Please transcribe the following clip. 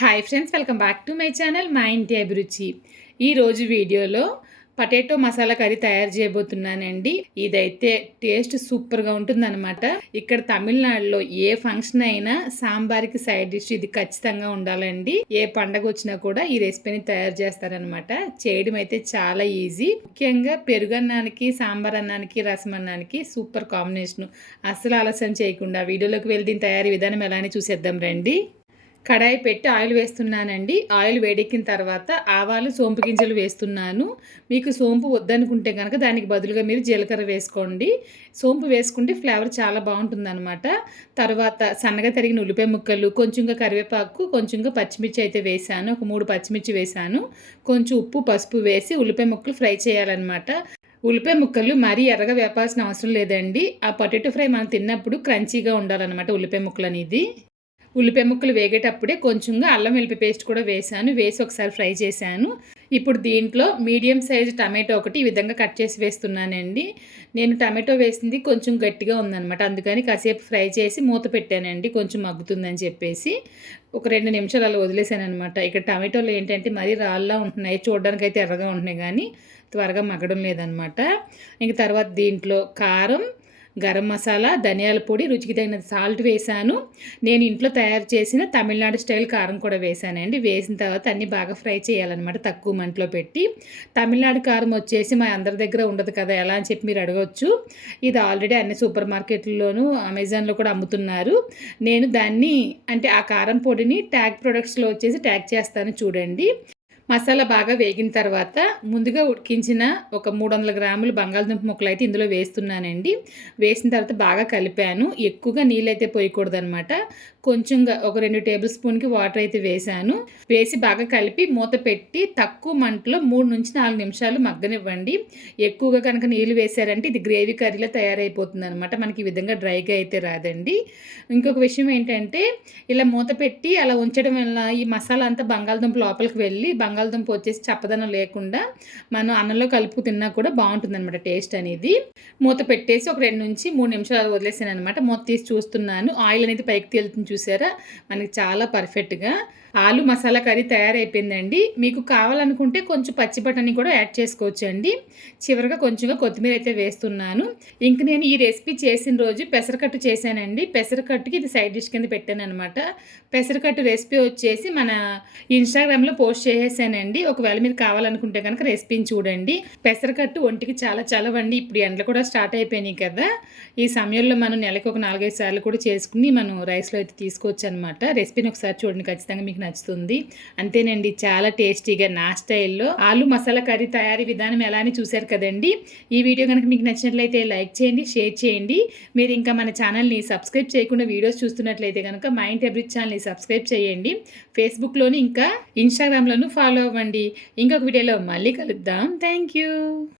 Hi friends welcome back to my channel మా ఇంటి అభిరుచి ఈరోజు వీడియోలో పొటాటో మసాలా కర్రీ తయారు చేయబోతున్నానండి. ఇదైతే టేస్ట్ సూపర్గా ఉంటుందన్నమాట. ఇక్కడ తమిళనాడులో ఏ ఫంక్షన్ అయినా సాంబార్కి సైడ్ డిష్ ఇది ఖచ్చితంగా ఉండాలండి. ఏ పండగ వచ్చినా కూడా ఈ రెసిపీని తయారు చేస్తారనమాట చేయడం అయితే చాలా ఈజీ ముఖ్యంగా పెరుగన్నానికి సాంబార్ అన్నానికి రసం అన్నానికి సూపర్ కాంబినేషన్ అస్సలు ఆలస్యం చేయకుండా వీడియోలోకి వెళ్ళి దీని తయారీ విధానం ఎలా అని చూసేద్దాం రండి. కడాయి పెట్టి ఆయిల్ వేస్తున్నానండి. ఆయిల్ వేడెక్కిన తర్వాత ఆవాలు సోంపు గింజలు వేస్తున్నాను. మీకు సోంపు వద్దనుకుంటే కనుక దానికి బదులుగా మీరు జీలకర్ర వేసుకోండి. సోంపు వేసుకుంటే ఫ్లేవర్ చాలా బాగుంటుంది అనమాట తర్వాత సన్నగా తరిగిన ఉల్లిపాయ ముక్కలు కొంచెంగా కరివేపాకు కొంచెంగా పచ్చిమిర్చి అయితే వేసాను ఒక మూడు పచ్చిమిర్చి వేసాను కొంచెం ఉప్పు పసుపు వేసి ఉల్లిపాయ ముక్కలు ఫ్రై చేయాలన్నమాట. ఉల్లిపాయ ముక్కలు మరీ ఎర్రగా వేపాల్సిన అవసరం లేదండి. ఆ పొటాటో ఫ్రై మనం తిన్నప్పుడు క్రంచీగా ఉండాలన్నమాట ఉల్లిపాయ ముక్కలు అనేది ఉల్లిపాయ ముక్కలు వేగేటప్పుడే కొంచెంగా అల్లం వెల్లిపాయ పేస్ట్ కూడా వేసాను వేసి ఒకసారి ఫ్రై చేశాను. ఇప్పుడు దీంట్లో మీడియం సైజు టమాటో ఒకటి ఈ విధంగా కట్ చేసి వేస్తున్నానండి. నేను టమాటో వేసింది కొంచెం గట్టిగా ఉందనమాట అందుకని కాసేపు ఫ్రై చేసి మూత పెట్టానండి కొంచెం మగ్గుతుందని చెప్పేసి. ఒక రెండు నిమిషాలు అలా వదిలేసాను అనమాట ఇక్కడ టమాటోలు ఏంటంటే మరీ రాళ్ళ ఉంటున్నాయి చూడడానికి అయితే ఎర్రగా ఉంటున్నాయి కానీ త్వరగా మగ్గడం లేదనమాట ఇంక తర్వాత దీంట్లో కారం గరం మసాలా ధనియాల పొడి రుచికి తగిన సాల్ట్ వేసాను నేను ఇంట్లో తయారు చేసిన తమిళనాడు స్టైల్ కారం కూడా వేసానండి వేసిన తర్వాత అన్నీ బాగా ఫ్రై చేయాలన్నమాట తక్కువ మంటలో పెట్టి. తమిళనాడు కారం వచ్చేసి మా అందరి దగ్గర ఉండదు కదా ఎలా అని చెప్పి మీరు అడగవచ్చు ఇది ఆల్రెడీ అన్ని సూపర్ మార్కెట్లోనూ అమెజాన్లో కూడా అమ్ముతున్నారు. నేను దాన్ని అంటే ఆ కారం పొడిని ట్యాగ్ ప్రొడక్ట్స్లో వచ్చేసి ట్యాగ్ చేస్తాను చూడండి. మసాలా బాగా వేగిన తర్వాత ముందుగా ఉడికించిన ఒక మూడు వందల గ్రాములు బంగాళదుంప ముక్కలు అయితే ఇందులో వేస్తున్నానండి. వేసిన తర్వాత బాగా కలిపాను. ఎక్కువగా నీళ్ళు అయితే పోయకూడదనమాట కొంచెంగా ఒక రెండు టేబుల్ స్పూన్కి వాటర్ అయితే వేసాను వేసి బాగా కలిపి మూత పెట్టి తక్కువ మంటలో మూడు నుంచి నాలుగు నిమిషాలు మగ్గనివ్వండి. ఎక్కువగా కనుక నీళ్ళు వేశారంటే ఇది గ్రేవీ కర్రీలో తయారైపోతుంది అనమాట మనకి ఈ విధంగా డ్రైగా అయితే రాదండి. ఇంకొక విషయం ఏంటంటే ఇలా మూత పెట్టి అలా ఉంచడం వల్ల ఈ మసాలా అంతా బంగాళదుంప లోపలికి వెళ్ళి బంగాళ బంగాళదుంప వచ్చేసి చప్పదనం లేకుండా మనం అన్నంలో కలుపు తిన్నా కూడా బాగుంటుంది అనమాట టేస్ట్ అనేది. మూత పెట్టేసి ఒక రెండు నుంచి మూడు నిమిషాలు వదిలేసాను అనమాట మూత తీసి చూస్తున్నాను. ఆయిల్ అనేది పైకి తేలుతుంది చూసారా? మనకి చాలా పర్ఫెక్ట్గా ఆలు మసాలా కర్రీ తయారైపోయిందండి. మీకు కావాలనుకుంటే కొంచెం పచ్చి బఠానీ కూడా యాడ్ చేసుకోవచ్చు అండి చివరిగా కొంచెంగా కొత్తిమీర అయితే వేస్తున్నాను. ఇంక నేను ఈ రెసిపీ చేసిన రోజు పెసరకట్టు చేశానండి. పెసరకట్టుకి ఇది సైడ్ డిష్ కింద పెట్టాను అనమాట పెసరకట్టు రెసిపీ వచ్చేసి మన ఇన్స్టాగ్రామ్లో పోస్ట్ చేశానండి. ఒకవేళ మీరు కావాలనుకుంటే కనుక రెసిపీని చూడండి. పెసరకట్టు ఒంటికి చాలా చలవండి. ఇప్పుడు ఎండలు కూడా స్టార్ట్ అయిపోయినాయి కదా. ఈ సమయంలో మనం నెలకు ఒక నాలుగైదు సార్లు కూడా చేసుకుని మనం రైస్లో అయితే తీసుకోవచ్చు అనమాట రెసిపీని ఒకసారి చూడండి. ఖచ్చితంగా మీకు నచ్చుతుంది. అంతేనండి. చాలా టేస్టీగా నా స్టైల్లో. ఆలు మసాలా కర్రీ తయారీ విధానం ఎలా అని చూశారు కదండి. ఈ వీడియో కనుక మీకు నచ్చినట్లయితే లైక్ చేయండి షేర్ చేయండి. మీరు ఇంకా మన ఛానల్ని సబ్స్క్రైబ్ చేయకుండా వీడియోస్ చూస్తున్నట్లయితే కనుక మైండ్ ఎబ్రిచ్ ఛానల్ని సబ్స్క్రైబ్ చేయండి. ఫేస్బుక్లోని ఇంకా ఇన్స్టాగ్రామ్లోనూ ఫాలో అవ్వండి. ఇంకొక వీడియోలో మళ్ళీ కలుద్దాం. Thank you